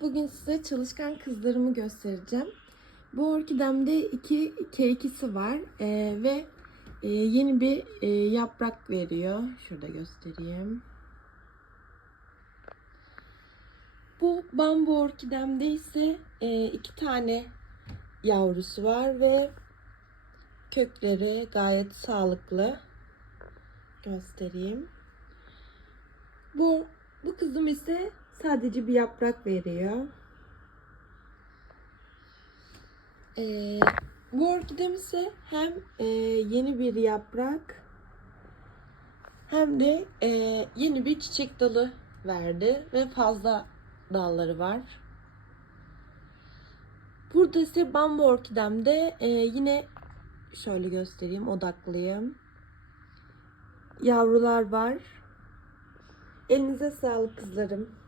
Bugün size çalışkan kızlarımı göstereceğim. Bu orkidemde iki K2'si var Ee, ve e, yeni bir e, yaprak veriyor. Şurada göstereyim. Bu bambu orkidemde ise e, iki tane yavrusu var ve kökleri gayet sağlıklı. Göstereyim. Bu bu kızım ise sadece bir yaprak veriyor. Ee, bu orkidem ise hem e, yeni bir yaprak hem de e, yeni bir çiçek dalı verdi ve fazla dalları var. Burada ise bambu orkidemde e, yine şöyle göstereyim odaklıyım. Yavrular var. Elinize sağlık kızlarım.